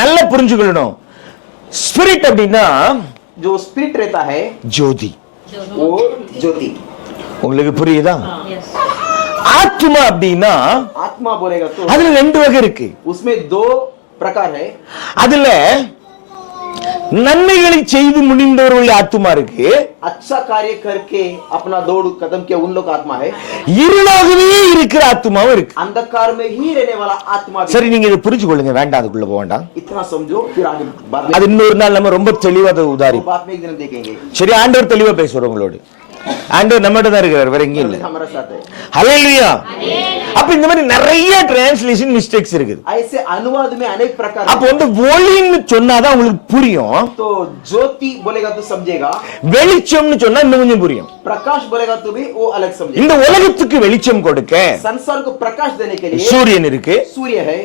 நல்ல புரிஞ்சுக்கணும். ஸ்பிரிட் அப்படின்னா जो स्पिरिट रहता है ஜோதி. वो ज्योति. உங்களுக்கு புரியுதா? ஆத்மா அப்படின்னா आत्मा बोलेगा तो அதுல ரெண்டு வகை இருக்கு. उसमें दो प्रकार है. அதுல நன்மைகளை செய்து முடிந்தவர்கள் ஆத்மா இருக்கு. अच्छा कार्य करके अपना दौड़ कदम किया उन लोग का आत्मा है. இருளாகவே இருக்கிற ஆத்மாவும் இருக்கு. अंधकार में ही रहने वाला आत्मा भी. சரி, நீங்க இதை புரிஞ்சு கொள்ளுங்க, வேண்டாம் அதுக்குள்ள போக வேண்டாம். इतना समझो, फिर आगे बाद में அது இன்னொரு நாள் நம்ம ரொம்ப தெளிவா அதை உதாரி. बाद में एक दिन देखेंगे. சரி, ஆண்டவர் தெளிவா பேசுவார் உங்களோடு. ஆண்டவர் நம்மகிட்ட தான் இருக்கிறார், வேற எங்கேயும் இல்ல. हमारा साथ है. ஹல்லேலூயா. அப்ப இந்த மாதிரி நிறைய டிரான்ஸ்லேஷன் மிஸ்டேக்ஸ் இருக்குது. ऐसे अनुवाद में अनेक प्रकार. அப்ப வந்து ஒளின்னு சொன்னாதான் உங்களுக்கு புரியும். तो ज्योति बोलेगा तो समझेगा. வெளிச்சம்னு சொன்னா இன்னும் கொஞ்சம் புரியும். प्रकाश बोलेगा तो भी वो अलग समझेगा. இந்த உலகத்துக்கு வெளிச்சம் கொடுக்க संसार को प्रकाश देने के लिए சூரியன் இருக்கு, सूर्य है,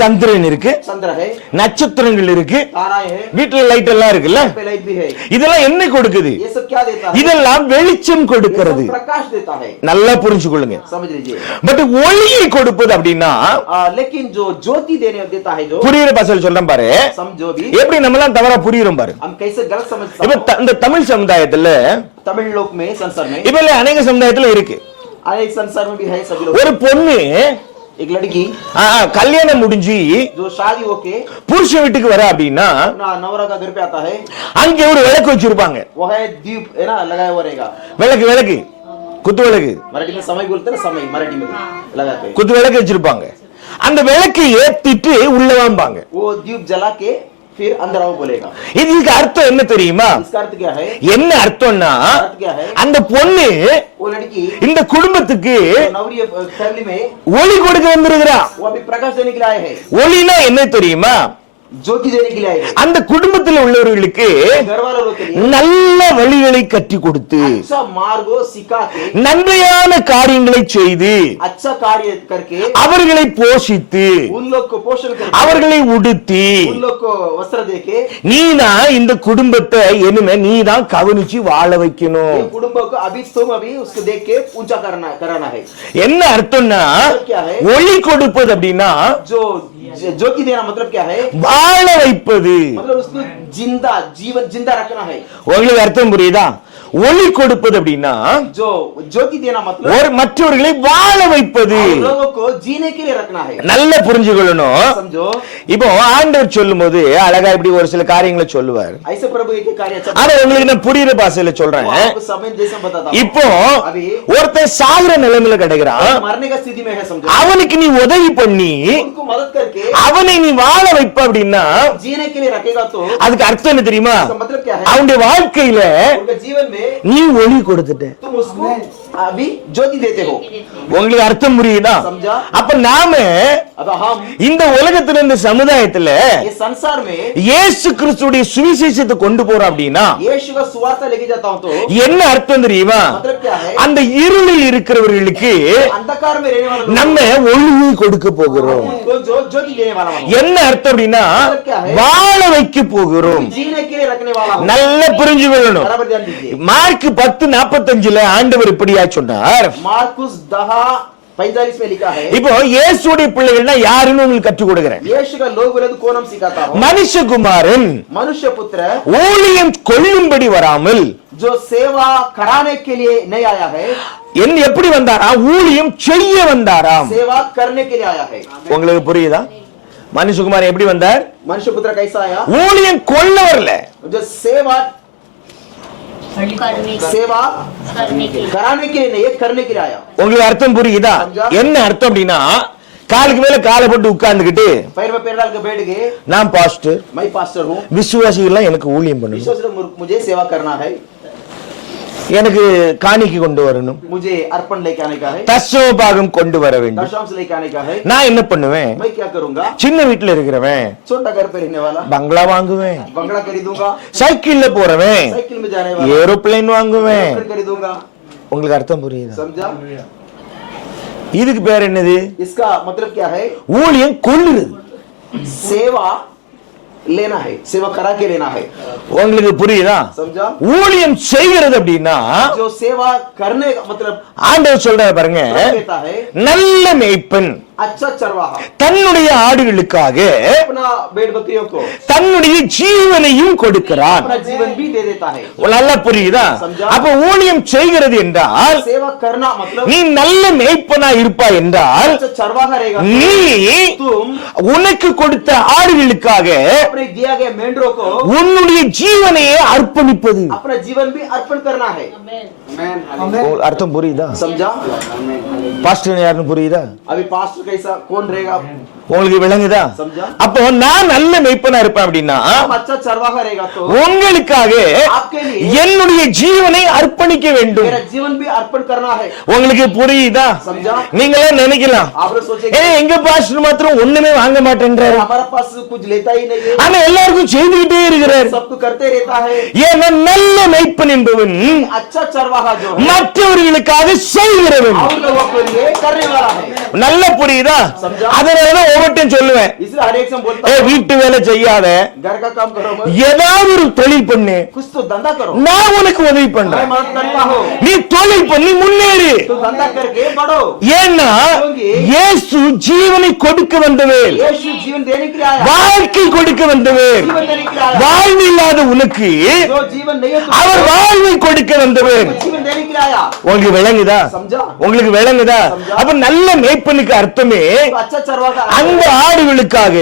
சந்திரன் இருக்கு, चंद्र है, நட்சத்திரங்கள் இருக்கு, ताराएं है, வீட்டுல லைட் எல்லாம் இருக்குல்ல. पे लाइट भी है. இதெல்லாம் என்ன கொடுக்குது? ये सब क्या देता है? இதெல்லாம் வெளிச்சம் கொடுக்கிறது. प्रकाश देता है. நல்லா புரிஞ்சுக்கொள்ளுங்க. समझ लीजिए. பட் ஒளியை கொடுப்பது அப்படின்னா लेकिन जो ज्योति देने देता है, जो புரியுற பாசல் சொல்றேன் பாரு. समझो भी எப்படி நம்மலாம் தவறா புரியுறோம் பாரு. हम कैसे गलत समझ இப்ப सकते हैं. இந்த தமிழ் சமுதாயத்துல तमिल लोग में संसार में இப்ப अनेक சமுதாயத்துல இருக்கு. अनेक संसार में भी है सभी लोग. ஒரு பொண்ணு एक लड़की கல்யாணம் முடிஞ்சு जो शादी होके புருஷன் வீட்டுக்கு வர அப்படின்னா नवरा का घर पे आता है, அங்க ஒரு விளக்கு வச்சிருப்பாங்க. वो है दीप है ना, लगाया हुआ रहेगा. விளக்கு விளக்கு குத்து விளக்கு, मराठी में समय बोलते हैं ना, समय मराठी में लगाते हैं. குத்து விளக்கு வச்சிருப்பாங்க. அந்த விளக்கை ஏத்திட்டு உள்ள வாம்பாங்க. वो दीप जला के फिर अंदर आओ बोलेगा. இதுக்கு அர்த்தம் என்ன தெரியுமா? इसका अर्थ क्या है? என்ன அர்த்தம்னா अर्थ क्या है? அந்த பொண்ணு वो लड़की இந்த குடும்பத்துக்கு नवरी फैमिली में ஒளி கொடுக்க வந்திருக்கிறா. वो अभी प्रकाश देने के लिए आए हैं. ஒளினா என்ன தெரியுமா? ज्योति देने के लिए आए हैं. அந்த குடும்பத்தில் உள்ளவர்களுக்கு घर वालों के लिए நல்ல வழிகளை கட்டி கொடுத்து अच्छा मार्ग सिखा के, நன்மையான காரியங்களை செய்து अच्छा कार्य करके அவர்களை போஷித்து उन लोग को पोषण करके, அவர்களை உடுத்தி उन लोग को वस्त्र देके, நீதான் இந்த குடும்பத்தை இனிமே நீதான் கவனிச்சு வாழ வைக்கணும். ये कुटुंब को अभी तुम अभी उसको देख के ऊंचा कराना है. என்ன அர்த்தம்னா क्या है? ஒளி கொடுப்பது அப்படின்னா जो ज्योति देना मतलब क्या है? வாழ வைப்பது. मतलब उसको जिंदा जीवन जिंदा रखना है. உங்களுக்கு அர்த்தம் புரியுதா? ஒளி கொடுப்பது அப்படின்னா जो ज्योति देना मतलब ஒரு மற்றவர்களை வாழ வைப்பது. लोगों को जीने के लिए रखना है. நல்ல புரிஞ்சுக்கொள்ளணும். समझो. இப்போ ஆண்டவர் சொல்லும்போது அழகா இப்படி ஒரு சில காரியங்களை சொல்லுவார். ऐसे प्रभु एक कार्य अच्छा, ஆனா உங்களுக்கு நான் புரியுற பாஷையில சொல்றேன். आपको समय जैसे बताता हूं. இப்போ अभी ஒருத்தன் சாகுற நிலைமையில கிடைக்கிறான். मरने का स्थिति में है, समझो. அவனுக்கு நீ உதவி பண்ணி उनको मदद करके அவனை நீ வாழ வைப்ப அப்படின்னா जीने के लिए रखेगा तो அதுக்கு அர்த்தம் என்ன தெரியுமா? इसका मतलब क्या है? அவனுடைய வாழ்க்கையில उनके जीवन में நீ ஒளி கொடுத்துட்ட. तुम उसको अभी ज्योति देते हो. உங்களுக்கு அர்த்தம் புரியுதா? समझा? அப்ப நாம अब हम இந்த உலகத்துல இந்த சமுதாயத்துல ये संसार में இயேசு கிறிஸ்துடைய சுவிசேஷத்தை கொண்டு போறோம் அப்படின்னா यीशु का सुवार्ता लेके जाता हूं तो என்ன அர்த்தம் தெரியுமா? मतलब क्या है? அந்த இருளில் இருக்கிறவர்களுக்கு अंधकार में रहने वाले நம்ம ஒளியை கொடுக்க போகிறோம். को जो ज्योति देने वाला हूं. என்ன அர்த்தம் அப்படின்னா வாழ வைக்க போகிறோம். जीने के लिए रखने वाला हूं. நல்ல புரிஞ்சுக்கொள்ளணும். बराबर ध्यान दीजिए. மார்க் 10:45 ஆண்டவர் இப்படியா சொன்னார். मार्कुस 10:45 में लिखा है. இப்போ இயேசுடைய பிள்ளைகள்னா யாருன்னு உங்களுக்கு கற்றுக் கொடுக்கிறேன். यीशु का लोग बोले तो कौन हम सिखाता हूं. மனுஷகுமாரன் मनुष्य पुत्र ஊழியம் கொள்ளும்படி வராமல் जो सेवा कराने के लिए नहीं आया है, என்ன எப்படி வந்தாரா? ஊழியம் செய்ய வந்தாராம். सेवा करने के लिए आया है. உங்களுக்கு புரியுதா? மனுஷகுமாரன் எப்படி வந்தார்? मनुष्य पुत्र कैसा आया? ஊழியம் கொள்ள வரல. जो सेवा कराने के लिए नहीं, करने के लिए आया. உங்களுக்கு அர்த்தம் புரியுதா? என்ன அர்த்தம் அப்படின்னா காலுக்கு மேல காலை போட்டு உட்கார்ந்துகிட்டு पैर में पैर डाल के बैठ गए, நான் பாஸ்டர், मैं पास्टर हूं, விசுவாசிகள் எனக்கு ஊழியம் பண்ணணும், विश्वास मुझे सेवा करना है, எனக்கு காணிக்கை கொண்டு வரணும், मुझे अर्पण लेके आने का है, தசமபாகம் கொண்டு வர வேண்டும். दशमांश लेके आने का है. நான் என்ன பண்ணுவேன்? मैं क्या करूंगा? சின்ன வீட்டுல இருக்கிறவன் छोटा घर पे रहने वाला பங்களா வாங்குவேன், बंगला खरीदूंगा, சைக்கிள்ல போறவன் साइकिल में जाने वाला ஏரோப்ளேன் வாங்குவேன். एरोप्लेन खरीदूंगा. உங்களுக்கு அர்த்தம் புரியுதா? समझा? இதுக்கு பேர் என்னது? इसका मतलब क्या है? ஊழியம் கொள்ளுறது. सेवा लेना है, सेवा करा के लेना है. உங்களுக்கு புரியுதா? समझा? ஊழியம் செய்கிறது அப்படின்னா जो सेवा करने का मतलब ஆண்டவர் சொல்றாரு பாருங்க, कहता है நல்ல மேய்ப்பன் अच्छा चरवाहा தன்னுடைய ஆடுகளுக்காக अपना भेड़ बकरियों को தன்னுடைய ஜீவனையும் கொடுக்கிறான். अपना जीवन भी दे देता है. நல்லா புரியுதா? அப்ப ஊழியம் செய்கிறது என்றால் सेवा करना मतलब நீ நல்ல மேய்ப்பனா இருப்பாய் என்றால் अच्छा चरवाहा रहेगा. நீ तुम உனக்கு கொடுத்த ஆடுகளுக்காக अपने दिया गए मेंढरों को உன்னுடைய ஜீவனையே அர்ப்பணிப்பது. अपना जीवन भी अर्पण करना है. அர்த்தம் புரியுதா? समझा? பாஸ்டர் யாருன்னு புரியுதா? अभी पास्टर कैसा कौन रहेगा? உங்களுக்கு விளங்குதா? समझा? அப்போ நான் நல்ல மேய்ப்பனா இருப்பேன் அப்படின்னா हम अच्छा चरवाहा रहेगा तो உங்களுக்காக आपके लिए என்னுடைய ஜீவனை அர்ப்பணிக்க வேண்டும். मेरा जीवन भी अर्पण करना है. உங்களுக்கு புரியுதா? समझा? நீங்களே நினைக்கலாம், आप लोग सोचेंगे எங்க பாஸ்டர் மாத்திரம் ஒண்ணுமே வாங்க மாட்டேன்றாரு, हमारा पास कुछ लेता ही नहीं है, ஆனா எல்லாருக்கும் செய்துகிட்டே இருக்கிறார். सबको करते रहता है. ஏன்னா நல்ல மேய்ப்பன் என்பவன் अच्छा चरवाहा जो है மற்றவர்களுக்காக செய்கிறவன். और लोगों के लिए करने वाला है. நல்ல புரியுதா? அதனாலதான் ஒவ்வொருத்தையும் சொல்லுவேன், इसलिए हर एक से बोलता வீட்டு வேலை செய்யாத, घर का काम करो मत, ஏதாவது ஒரு தொழில் பண்ணு, कुछ तो धंधा करो, நான் உனக்கு உதவி मैं பண்றேன். मदद करता हूँ, நீ தொழில் பண்ணி முன்னேறு. तो धंधा करके बढ़ो. ஏன்னா இயேசு ஜீவனை கொடுக்க வந்தவர், यीशु जीवन देने के लिए आया, வாழ்க்கை கொடுக்க வந்தவர். जीवन देने के लिए आया. வாழ்வு இல்லாத உனக்கு जो जीवन नहीं है அவர் வாழ்வை கொடுக்க வந்தவர். तो जीवन देने के लिए आया. உங்களுக்கு விளங்குதா? समझा? உங்களுக்கு விளங்குதா? அப்ப நல்ல மேய்ப்பனுக்கு அர்த்தமே तो अच्छा चरवाहा அந்த ஆடுகளுக்காக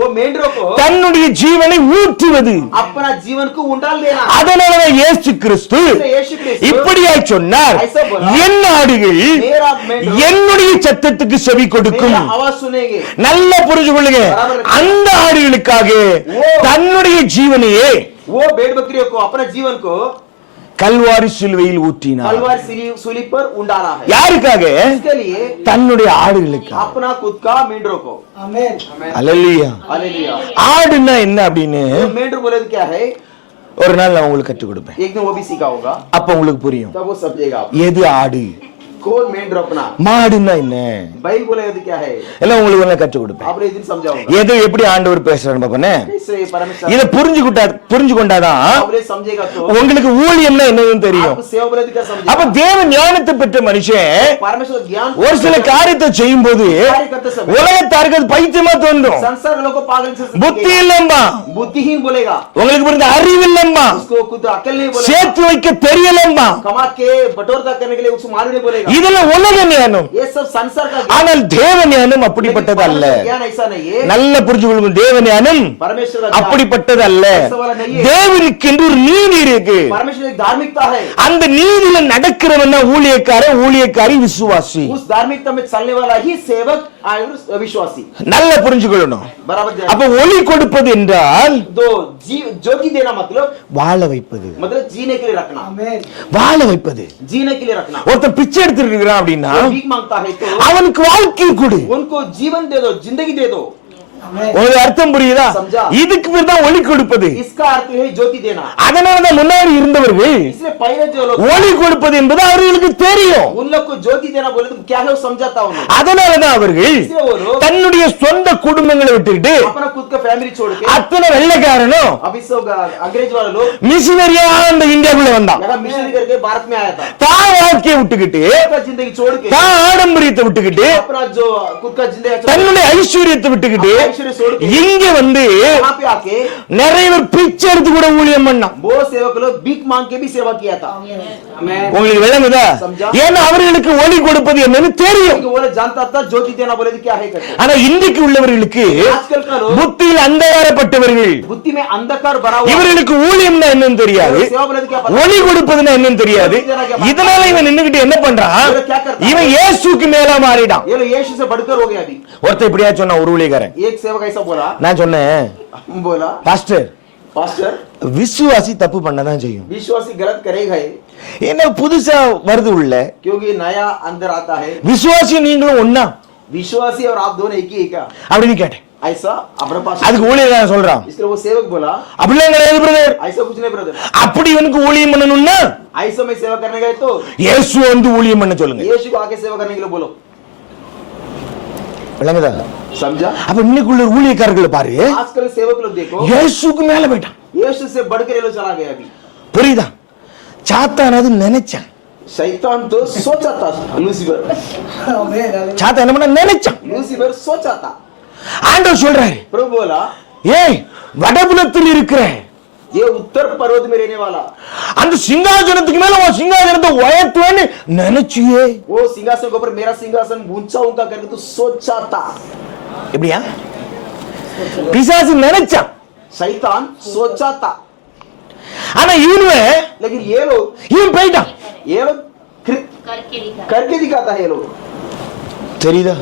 वो मेंढरों को தன்னுடைய ஜீவனை ஊற்றுவது. अपना जीवन को उंडाल देना. அதனாலதான் இயேசு கிறிஸ்து यीशु क्रिस्त இப்படியாய் சொன்னார், என் ஆடுகள் मेरा मेंढर என்னுடைய சத்தத்துக்கு செவி கொடுக்கும். मेरा आवाज सुनेंगे. நல்லா புரிஞ்சு கொள்ளுங்க, அந்த ஆடுகளுக்காக தன்னுடைய ஜீவனையே वो भेड़ बकरियों को अपना जीवन को கல்வாரி சிலுவையில் ஊற்றினார். तलवार सूली पर उंडाला है. யாருக்காக? इसके लिए தன்னுடைய ஆடுகளுக்காக. अपना खुद का मेंढरों को. आमीन. அல்லேலூயா. हालेलुया. ஆடுன்னா என்ன அப்படின்னு मेंढर बोले तो क्या है? ஒரு நாள் நான் உங்களுக்கு கற்றுக் கொடுப்பேன். एक दिन वो भी सीखा होगा, அப்ப உங்களுக்கு புரியும் तब वो समझेगा आप. எது ஆடு, कौन मेंढर अपना, மாடுன்னா என்ன बैल बोले तो क्या है, எல்லாம் உங்களுக்கு நான் கற்றுக் கொடுப்பேன். आपने एक दिन समझाऊंगा. எது எப்படி ஆண்டவர் பேசுறாரு பாப்பனே. कैसे परमेश्वर இத புரிஞ்சு கொண்டாதான் आपने समझेगा तो உங்களுக்கு ஊழியம்னா என்னன்னு தெரியும். आपको सेवा बोले तो क्या समझेगा. அப்ப தேவ ஞானத்தை பெற்ற மனுஷன் परमेश्वर ज्ञान ஒரு சில காரியத்தை செய்யும் போது कार्य करते समय உலகத்தாருக்கு அது பைத்தியமா தோன்றும். संसार लोगों को पागल से புத்தி இல்லம்பா, बुद्धिहीन बोलेगा, உங்களுக்கு புரிந்த அறிவு இல்லம்பா, उसको खुद अकल नहीं बोलेगा, சேர்த்து வைக்க தெரியலம்பா, कमा के बटोरता करने के लिए उसको मालूम नहीं बोलेगा. இதெல்லாம் உலக ஞானம். ये सब संसार का ஆனால் தேவ ஞானம் அப்படிப்பட்டது அல்ல. ज्ञान ऐसा नहीं है. நல்ல புரிஞ்சு கொள்ளுங்க, தேவ ஞானம் परमेश्वर का ज्ञान அப்படிப்பட்டது அல்ல. ऐसा वाला नहीं है. தேவனுக்கு என்று ஒரு நீதி இருக்கு. परमेश्वर की धार्मिकता है. அந்த நீதியில நடக்கிறவன் ஊழியக்காரன், ஊழியக்காரி விசுவாசி. उस धार्मिकता में चलने वाला ही सेवक और विश्वासी. நல்ல புரிஞ்சுக்கொள்ளணும். बराबर ध्यान. அப்ப ஒளி கொடுப்பது என்றால் दो ज्योति देना मतलब வாழ வைப்பது, जीने के लिए रखना. வாழ வைப்பது. जीने के लिए रखना. ஒருத்தன் பிச்சை எடுத்துட்டு இருக்கிறான் அப்படின்னா भीख मांगता है तो அவனுக்கு வாழ்க்கை கொடு. उनको जीवन दे दो, जिंदगी दे दो. உங்களுக்கு அர்த்தம் புரியுதா? समझा? இதுக்கு பேர் தான் ஒளி கொடுப்பது. इसका अर्थ है ज्योति देना. அதனாலதான் முன்னாடி இருந்தவர்கள் इसलिए पहले जो लोग ஒளி கொடுப்பது என்பது அவர்களுக்கு தெரியும். उन लोग को ज्योति देना बोले तो क्या है वो समझाता हूं. அதனாலதான் அவர்கள் इसलिए वो लोग தன்னுடைய சொந்த குடும்பங்களை விட்டுட்டு अपना खुद का फैमिली छोड़ के அத்தனை வெள்ளைக்காரனும் अभी सब अंग्रेज वाले लोग மிஷினரியா அந்த இந்தியாவுக்குள்ள வந்தான். यहाँ मिशनरी करके भारत में आया था. தான் வாழ்க்கையை விட்டுக்கிட்டு, अपना जिंदगी छोड़ के தான் ஆடம்பரியத்தை விட்டுக்கிட்டு, अपना जो खुद का जिंदगी தன்னுடைய ஐஸ்வர்யத்தை விட்டுக்கிட்டு ऐश्वर्य छोड़ के இங்க வந்து यहाँ पे आके நிறைய பேர் பிச்சை எடுத்து கூட ஊழியம் பண்ணான். वो सेवक लोग भीख मांग के भी सेवा किया था. உங்களுக்கு விளங்குதா? समझा? ஏன்னா அவர்களுக்கு ஒளி கொடுப்பது என்னன்னு தெரியும். वो लोग जानता था ज्योति देना बोले तो क्या है करके. ஆனா இன்றைக்கு உள்ளவர்களுக்கு आजकल का लोग புத்தியில் அந்தகாரப்பட்டவர்கள், बुद्धि में अंधकार भरा हुआ. இவர்களுக்கு ஊழியம்னா என்னன்னு தெரியாது, सेवा बोले तो क्या पता. ஒளி கொடுப்பதுன்னா என்னன்னு தெரியாது. இதனால இவன் நின்னுகிட்டு என்ன பண்றான், இவன் இயேசுக்கு மேல மாறிடான். ये लोग यीशु से बढ़कर हो गया. अभी ஒருத்தர் இப்படியா சொன்னா, ஒரு ஊழியக்காரன். एक सेवक ऐसा बोला, நான் சொன்னேன், बोला பாஸ்டர் पास्टर விசுவாசி தப்பு பண்ணதான் செய்யும். विश्वासी गलत करेगा ही, என்ன புதுசா வருது உள்ள, क्योंकि नया अंदर आता है. விசுவாசி நீங்களும் ஒண்ணா विश्वासी और आप दोनों एक ही है क्या, அப்படின்னு கேட்டேன். ऐसा अपने पास. அதுக்கு ஊழியக்காரன் சொல்றான், इसलिए वो सेवक बोला அப்படிலாம் கிடையாது பிரதர். ऐसा कुछ नहीं ब्रदर. அப்படி இவனுக்கு ஊழியம் பண்ணணும்னா ऐसा में सेवा करने गए तो இயேசு வந்து ஊழியம் பண்ண சொல்லுங்க. यीशु को आके सेवा करने के लिए बोलो. விளங்குதா? समझा? அப்ப இன்னைக்குள்ள ஊழியக்காரர்களை பாரு, आजकल सेवक लोग देखो இயேசுக்கு மேல போயிட்டான். यीशु से बढ़कर ये लोग चला गया. अभी புரியுதா? சாத்தான் அது நினைச்சான், शैतान तो सोचा था लूसीफर சாத்தான் என்ன பண்ண நினைச்சான். लूसीफर सोचा था ஆண்டவர் சொல்றாரு, प्रभु बोला ஏய் வடபுலத்தில் இருக்கிற ये उत्तर पर्वत में रहने वाला அந்த சிங்காசனத்துக்கு மேல உன் சிங்காசனத்தை உயர்த்துவேன்னு நினைச்சியே. वो सिंहासन के ऊपर मेरा सिंहासन ऊंचा होगा करके तू सोचा था. எப்படியா? பிசாசு நினைச்சான், शैतान सोचा था. ஆனா இவனுவே लेकिन ये लोग இவன் போயிட்டான். करके दिखाता है ये लोग. தெரியுதா?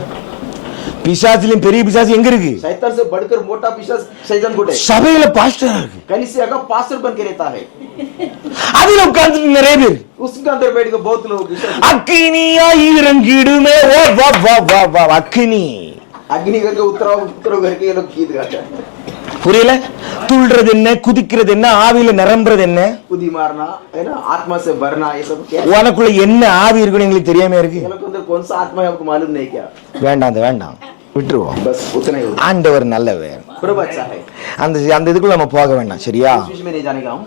பிசாசிலும் பெரிய பிசாசு எங்க இருக்கு? शैतान से बढ़कर मोटा पिशाच शैतान कोटे சபையில பாஸ்டரா இருக்கு. कलीसिया का पास्टर बन के रहता है. அதுல உட்கார்ந்து நிறைய பேர் उसके अंदर बैठ के बहुत लोग அக்கினியா இறங்கிடுமே. ஓ வா வா வா வா அக்கினி अग्नि करके उतरो करके ये लोग गीत गाते हैं. புரியல? துள்றது என்ன, குதிக்கிறது என்ன, ஆவியில நிரம்புறது என்ன, कूदी मारना है ना, आत्मा से भरना, ये सब क्या உனக்குள்ள என்ன ஆவி இருக்குன்னு எங்களுக்கு தெரியாம இருக்கு. ये लोग के अंदर कौन सा आत्मा है आपको मालूम नहीं क्या? வேண்டாம், அது வேண்டாம், விட்டுருவோம். बस उतना ही. ஆண்டவர் நல்லவர். प्रभु अच्छा है. அந்த இதுக்குள்ள நம்ம போக வேண்டாம், சரியா? इस विषय में नहीं जानेगा हम.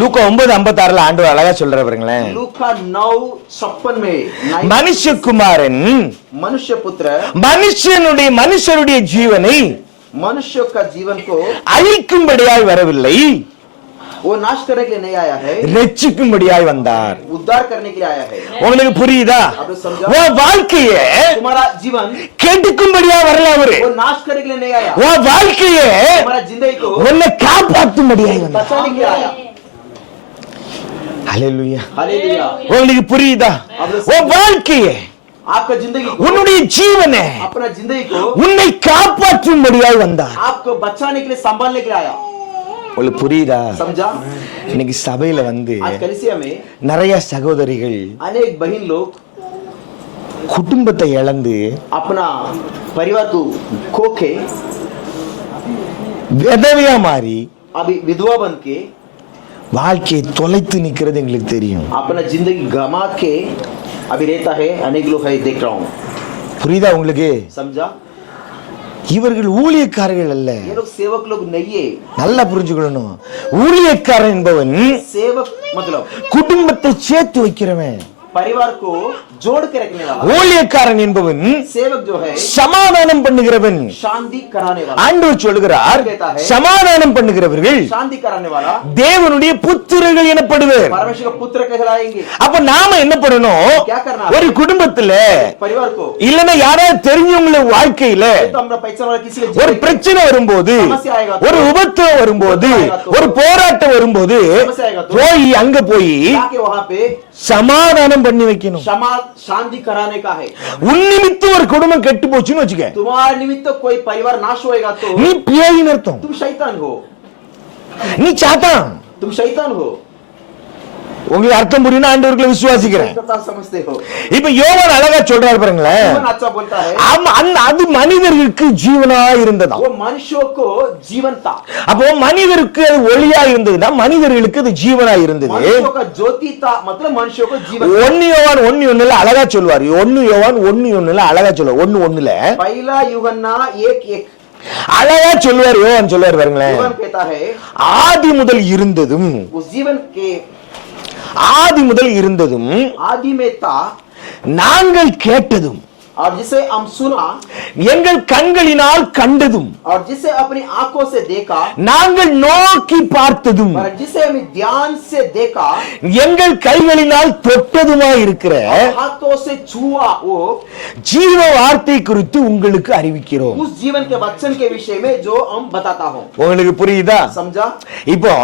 லூக்கா 9:56 ஆண்டவர் அழகா சொல்ற பாருங்களேன். लूका 9:56 में மனுஷகுமாரன் मनुष्य पुत्र மனுஷருடைய ஜீவனை मनुष्य का जीवन को அழிக்கும்படியாய் வரவில்லை, वो नाश करने के लिए नहीं आया है, ரட்சிக்கும்படியாய் வந்தார். उद्धार करने के लिए आया है. உங்களுக்கு புரியுதா? आपने समझा? உன் வாழ்க்கையை तुम्हारा जीवन கெடுக்கும்படியா வரல அவரு. वो नाश करने के लिए नहीं आया. உன் வாழ்க்கையை तुम्हारा जिंदगी को உன்னை காப்பாற்றும்படியாய் வந்தார். बचाने के लिए आया. ஹல்லேலூயா. हालेलुया. உங்களுக்கு புரியுதா? உன் வாழ்க்கையை, आपका जिंदगी को, உன்னுடைய ஜீவனை अपना जिंदगी को உன்னை காப்பாற்றும்படியாய் வந்தார். आपको बचाने के लिए, संभालने के लिए आया. உங்களுக்கு புரியுதா? समझा? இன்னைக்கு சபையில आज कलीसिया में நிறைய சகோதரிகள் अनेक बहन लोग குடும்பத்தை இழந்து अपना परिवार को खो के விதவையா மாறி अभी विधवा बन के வாழ்க்கையை தொலைத்து நிக்கிறது எங்களுக்கு தெரியும். अपना जिंदगी गमा के अभी रहता है. अनेक लोग है, देख रहा हूँ. புரியுதா உங்களுக்கு? समझा? இவர்கள் ஊழியக்காரர்கள் அல்ல. ये लोग सेवक लोग नहीं है. நல்லா புரிஞ்சுக்கணும். ஊழியக்காரன் என்பவன் सेवक मतलब குடும்பத்தை சேர்த்து வைக்கிறவன். परिवार को जोड़ के रखने वाला. ஊழியக்காரன் என்பவன் सेवक जो है சமாதானம் பண்ணுகிறவன். शांति कराने वाला. ஆண்டவர் சொல்கிறார், சமாதானம் பண்ணுகிறவர்கள் शांति कराने वाला தேவனுடைய புத்திரர்கள் எனப்படுவர். परमेश्वर का पुत्र कहलाएंगे. அப்ப நாம என்ன பண்ணணும்? क्या करना? ஒரு குடும்பத்துல परिवार को, இல்லன்னா யாராவது தெரிஞ்சவங்கள வாழ்க்கையில तो हमरा पहचान वाला किसी के ஒரு பிரச்சனை வரும்போது, ஒரு உபத்திரம் வரும்போது, ஒரு போராட்டம் வரும்போது போய் அங்க போய் जाके वहां पे சமாதானம் பண்ணி வைக்கணும். शांति कराने का है. உன் நிமித்தம் ஒரு குடும்பம் கெட்டு போச்சுன்னு வச்சுக்க, तुम्हारे निमित्त कोई परिवार नाश होएगा तो நீ பேயின்னு அர்த்தம். तुम शैतान हो. நீ சாத்தான். तुम शैतान हो. உங்களுக்கு அர்த்தம் புரியும்னு ஆண்டவர்களை விசுவாசிக்கிறேன். समझते हो? இப்ப யோவான் அழகா சொல்றாரு பாருங்களேன். जीवन अच्छा बोलता है. அது மனிதர்களுக்கு ஜீவனா இருந்ததா? वो मनुष्यों को जीवन था. அப்போ மனிதருக்கு அது ஒளியா இருந்ததுன்னா மனிதர்களுக்கு அது ஜீவனா இருந்தது. मनुष्यों का ज्योति था, मतलब मनुष्यों को जीवन. 1 யோவான் 1:1 அழகா சொல்வார். 1 யோவான் 1:1 அழகா சொல்லுவார். 1:1 पहला यूहन्ना 1:1 அழகா சொல்வார். யோவான் சொல்வார் பாருங்களேன். जीवन कहता है ஆதி முதல் இருந்ததும், उस जीवन के ஆதி முதல் இருந்ததும், आदि में था, நாங்கள் கேட்டதும், और जिसे हम सुना, எங்கள் கண்களினால் கண்டதும், और जिसे अपनी आंखों से देखा, நாங்கள் நோக்கி பார்த்ததும், और जिसे हम ध्यान से देखा, எங்கள் கைகளினால் தொட்டதுமாய் இருக்கிற हाथों से छुआ, वो ஜீவ வார்த்தை குறித்து உங்களுக்கு அறிவிக்கிறோம். उस जीवन के वचन के विषय में जो हम बताता हूं. உங்களுக்கு புரியுதா? समझा? இப்போ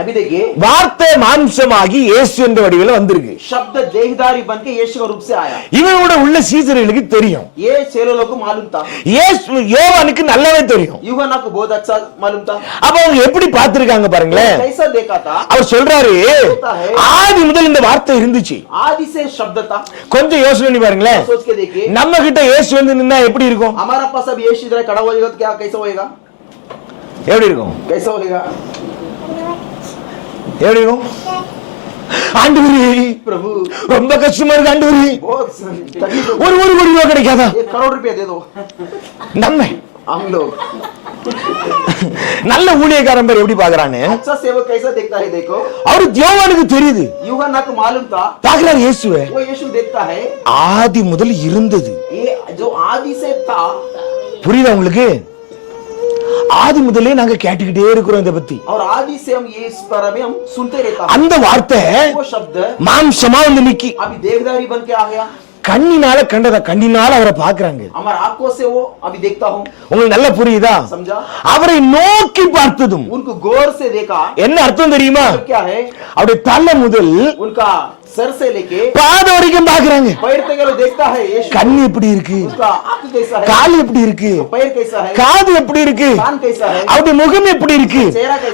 अभी देखिए, வார்த்தை மாம்சமாகி இயேசு என்ற வடிவில் வந்திருக்கு. शब्द देहधारी बन के यीशु के रूप से आया. இவனோட உள்ள சீசர்களுக்கு தெரியும். ये चेलों लोगों को मालूम था. இயேசு யோவானுக்கு நல்லாவே தெரியும். यूहन्ना को बहुत अच्छा मालूम था. அப்ப அவங்க எப்படி பார்த்திருக்காங்க பாருங்களேன். कैसा देखा था? அவர் சொல்றாரு, ஆதி முதல் இந்த வார்த்தை இருந்துச்சு. आदि से शब्द था. கொஞ்சம் யோசனை பண்ணி பாருங்களேன். सोच के देखिए, நம்ம கிட்ட இயேசு வந்து நின்னா எப்படி இருக்கும்? हमारा पास अब यीशु इधर खड़ा हो जाएगा तो क्या कैसा होएगा? எப்படி இருக்கும்? कैसा होएगा? எப்படி இருக்கும்? ஆண்டவரே, प्रभु ரொம்ப கஷ்டமா இருக்கு ஆண்டவரே, बहुत तकलीफ. ஒரு கோடி ரூபாய் கிடைக்காதா? 1 करोड़ रुपया दे दो. நம்ம हम लोग நல்ல ஊழியக்காரன் பேர் எப்படி பாக்குறான்னு अच्छा सेवक कैसा देखता है देखो, அவரு யோவானுக்கு தெரியுது. यूहन्ना को मालूम था, பாக்குறாரு இயேசுவை वो यीशु देखता है, ஆதி முதல் இருந்தது. ये जो आदि से था, புரியுதா உங்களுக்கு? ஆதி முதலே நாங்க கேட்டுக்கிட்டே இருக்கிறோம் இத பத்தி. और आदि से हम ये इस बारे में हम सुनते रहता है। அந்த வார்த்தை वो शब्द மாம்சமா வந்து நிக்கி. अभी देवदारी बन के आ गया, கண்ணினால கண்டத கண்ணினால அவரை பாக்குறாங்க. हमारे आंखों से वो अभी देखता हूँ, உங்களுக்கு நல்லா புரியுதா? समझा? அவரை நோக்கி பார்த்ததும் उनको गौर से देखा, என்ன அர்த்தம் தெரியுமா? मतलब क्या है, அவருடைய தலை முதல் उनका सर से लेके பாத வரைக்கும் பாக்குறாங்க. पैर तक वो देखता है यीशु, கண் எப்படி இருக்கு, उसका आंख कैसा है, கால் எப்படி இருக்கு, पैर कैसा है, காது எப்படி இருக்கு, कान कैसा है, அவருடைய முகம் எப்படி இருக்கு,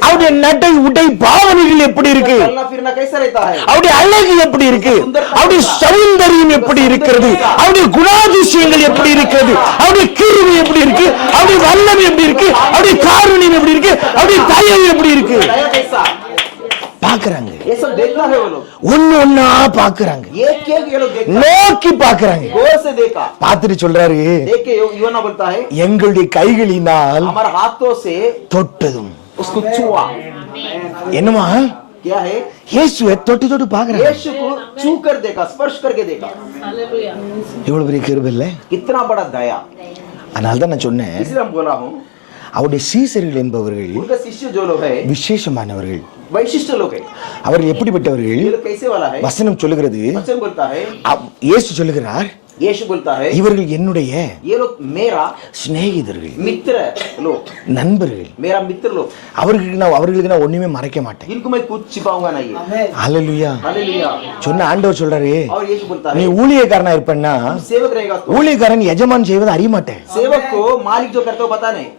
அவருடைய நடை உடை பாவனைகள் எப்படி இருக்கு, चलना फिरना कैसा रहता है, அவருடைய அழகு எப்படி இருக்கு, அவருடைய சௌந்தரியம் எப்படி இருக்கிறது, அவருடைய குணாதிசயங்கள் எப்படி இருக்கிறது, அவருடைய கிருபை எப்படி இருக்கு, அவருடைய வல்லமை எப்படி இருக்கு, அவருடைய காருண்யம் எப்படி இருக்கு, அவருடைய தயவு எப்படி இருக்கு दया कैसा, பாக்குறாங்க. ये सब देखता है वो लोग, ஒண்ணு ஒண்ணா பாக்குறாங்க, एक ये लोग देखता है, நோக்கி பாக்குறாங்க. गौर से देखा, பார்த்துட்டு சொல்றாரு, देख के यूहन्ना बोलता है, எங்களுடைய கைகளினால் हमारे हाथों से தொட்டதும் उसको छुआ, என்னமா क्या है, இயேசுவை தொட்டு தொட்டு பாக்குறாங்க. यीशु को छू कर देखा, स्पर्श करके देखा, எவ்வளவு பெரிய கிருபை இல்ல? कितना बड़ा दया। அதனால தான் நான் சொன்னேன், इसलिए हम बोला हूँ, அவருடைய சீசர்கள் என்பவர்கள் उनका शिष्य जो लोग है விசேஷமானவர்கள். वैशिष्ट लोग है, அவர்கள் எப்படிப்பட்டவர்கள்? ये लोग कैसे वाला है, வசனம் சொல்லுகிறது, वचन बोलता है, இயேசு சொல்லுகிறார், यीशु बोलता है, இவர்கள் என்னுடைய ये लोग मेरा சிநேகிதர்கள், मित्र लोग, நண்பர்கள். मेरा मित्र लोग, அவர்களுக்கு நான் ஒண்ணுமே மறைக்க மாட்டேன். इनको मैं कुछ छिपाऊंगा नहीं। ஹல்லேலூயா. हालेलुया। சொன்ன ஆண்டவர் சொல்றாரு, और यीशु बोलता நீ है, ஊழியக்காரனா இருப்பேன்னா सेवक रहेगा तो, ஊழியக்காரன் எஜமான் செய்வதை அறிய மாட்டேன். सेवक को मालिक जो करते हो पता नहीं,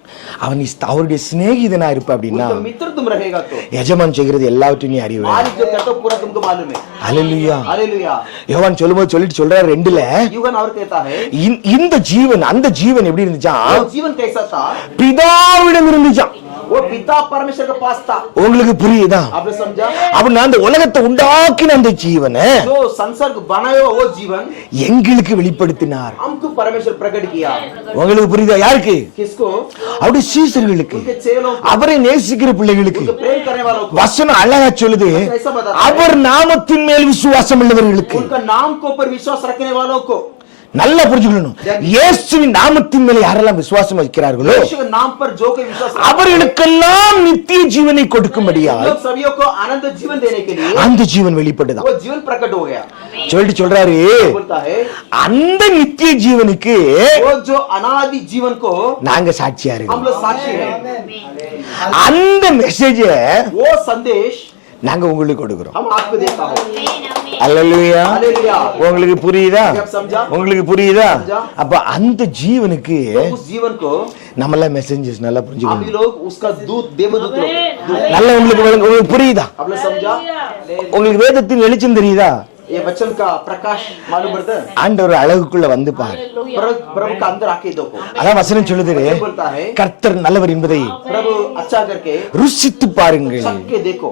அவன் அவருடைய சிநேகிதனா இருப்ப அப்படின்னா उनका मित्र तुम रहेगा तो, எஜமான் செய்கிறது எல்லாவற்றையும் நீ அறிவே. मालिक जो करते हो पूरा तुमको मालूम है। ஹல்லேலூயா. हालेलुया। யோவான் சொல்லிட்டு சொல்றாரு 2ல, यूहन्ना और कहता है, இந்த ஜீவன் அந்த ஜீவன் எப்படி இருந்துச்சா? वो जीवन कैसा था, பிதாவிடம் இருந்துச்சா. वो पिता परमेश्वर के पास था। உங்களுக்கு புரியுதா? आपने समझा? அப்ப அந்த உலகத்தை உண்டாக்கின அந்த ஜீவனை जो संसार को बनाया हुआ वो जीवन எங்களுக்கு வெளிப்படுத்தினார். हमको परमेश्वर प्रकट किया। உங்களுக்கு புரியுதா? யாருக்கு? किसको? அவருடைய சீசர்களுக்கு, उनके चेलों को, அவரை நேசிக்கிற பிள்ளைகளுக்கு. उनको प्रेम करने वालों को। வசனம் அழகா சொல்லுது, ऐसा बताता है, அவர் நாமத்தின் மேல் விசுவாசம் உள்ளவர்களுக்கு. उनका नाम को ऊपर विश्वास रखने वालों को, நல்லா புரிஞ்சுக்கணும், இயேசுவின் நாமத்தின் மேல் யாரெல்லாம் விசுவாசம் வைக்கிறார்களோ यीशु के नाम पर जो कोई विश्वास रखता है, அவர்களுக்கெல்லாம் நித்திய ஜீவனை கொடுக்கும்படியா लोग सभी को आनंद जीवन देने के लिए அந்த ஜீவன் வெளிப்பட்டுதான். वो जीवन प्रकट हो गया। சொல்லிட்டு சொல்றாரு, बोलता है, அந்த நித்திய ஜீவனுக்கு वो जो अनादि जीवन को நாங்க சாட்சியா हम இருக்கோம். लोग साक्षी हैं। அந்த மெசேஜ वो संदेश நாங்க உங்களுக்கு கொடுக்கிறோம். हम आपको देता हूँ। அல்லேலூயா. हालेलुया। உங்களுக்கு புரியுதா? आप समझा? உங்களுக்கு புரியுதா? समझा? அப்ப அந்த ஜீவனுக்கு तो उस जीवन को நம்மள மெசேஞ்சர்ஸ் நல்லா अभी புரிஞ்சுக்கணும். लोग उसका दूत देवदूत लोग, நல்லா உங்களுக்கு புரியுதா? आपने समझा? உங்களுக்கு வேதத்தின் வெளிச்சம் தெரியுதா? ये वचन का प्रकाश मालूम पड़ता है, ஆண்டவர் அழகுக்குள்ள வந்து பாரு. प्रभु का अंदर आके देखो। அதான் வசனம் சொல்லுது, बोलता है, கர்த்தர் நல்லவர் என்பதை प्रभु अच्छा करके ருசித்து பாருங்கள். चख के देखो,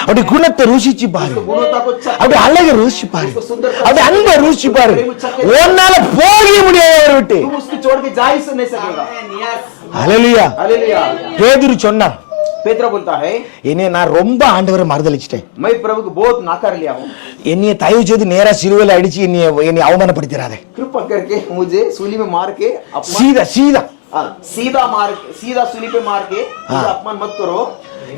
அவருடைய குணத்தை ருசிச்சு பாரு, गुणवत्ता को चख, அவருடைய அழகை ருசிச்சு பாரு, அவருடைய அன்பை ருசிச்சு பாரு. உன்னால போக முடியாது அவரை விட்டு. तुम उसको छोड़ के जा ही नहीं सकेगा। ஹல்லேலூயா. हालेलुया। பேதுரு சொன்னான், पेत्रा बोलता है, என்னைய நான் ரொம்ப ஆண்டவரை மறுதலிச்சிட்டேன், मैं प्रभु को बहुत नाकार लिया हूँ, என்னைய தயவு செய்து நேரா சிலுவையில அடிச்சு என்னை அவமானப்படுத்திடாதே. कृपा करके मुझे सूली में मार के சீதா सीधा सूली पे मार के मुझे अपमान मत करो,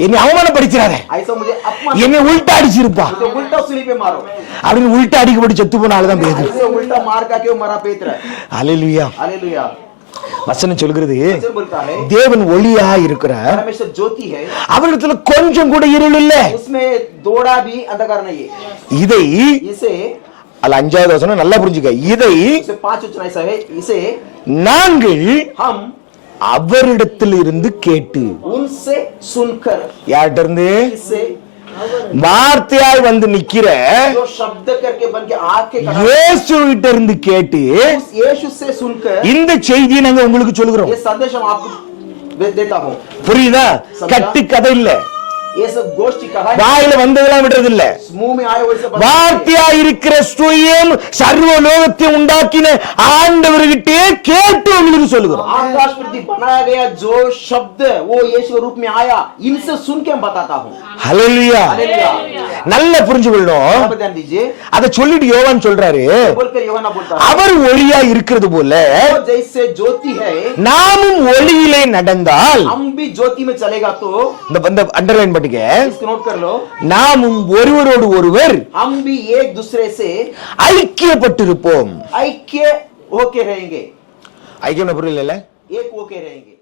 என்னை அவமானப்படுத்திடாதே, ऐसा मुझे अपमान, என்னை உள்ட்டா அடிச்சிருப்பா मुझे उल्टा सूली पे मारो, அப்படின்னு உள்ட்டா அடிக்கப்பட்டு செத்து போன ஆளுதான் பேதுரு. ऐसे उल्टा मार का क्यों मरा पेत्रा। ஹல்லேலூயா. हालेलुया। வசனம் சொல்கிறது, वचन बोलता है, தேவன் ஒளியா இருக்கிறார், परमेश्वर ज्योति है, அவரிடத்துல கொஞ்சம் கூட இருள் இல்ல. उसमें थोड़ा भी अंधकार नहीं है। இதை इसे அல்ல 5வது வசனம் நல்லா புரிஞ்சுக்க, இதை 5 वचन ऐसा है, इसे நாங்கள் हम அவரிடத்தில் இருந்து கேட்டு, उनसे सुनकर, யார்கிட்ட இருந்து? इससे வார்த்தையாய் வந்து நிக்கிற जो शब्द करके बन के आके இயேசுவிட்ட இருந்து கேட்டு उस यीशु से सुनकर இந்த செய்தியை நாங்க உங்களுக்கு சொல்லுகிறோம். ये संदेश हम आपको देता हूँ। புரியுதா? समझा? கட்டு கதை இல்ல, ये सब गोष्ठी कहानी வாயில வந்ததெல்லாம் விடுறது இல்ல. मुंह में आए वैसे வார்த்தையா இருக்கிற சுயம் சர்வ லோகத்தை உண்டாக்கின ஆண்டவர்கிட்டே கேட்டு உங்களுக்கு சொல்லுகிறோம். आकाश पृथ्वी बनाया गया जो शब्द वो यीशु के रूप में आया, इनसे सुन के मैं बताता हूँ. ஹல்லேலூயா. நல்ல புரிஞ்சுக்கணும். आप ध्यान दीजिए. அத சொல்லிட்டு யோவான் சொல்றாரு, बोलकर யோவான் बोलता है, அவர் ஒளியா இருக்கிறது போல वो जैसे ज्योति है, நாமும் ஒளியிலே நடந்தால், हम भी ज्योति में चलेगा तो இந்த அண்டர்லைன் பண்ணிக்க, इसको नोट कर लो, நாமும் ஒருவரோடு ஒருவர் हम भी एक दूसरे से ஐக்கியப்பட்டிருப்போம். ऐक्य होके रहेंगे. ஐக்கியம் புரியல, एक होके रहेंगे.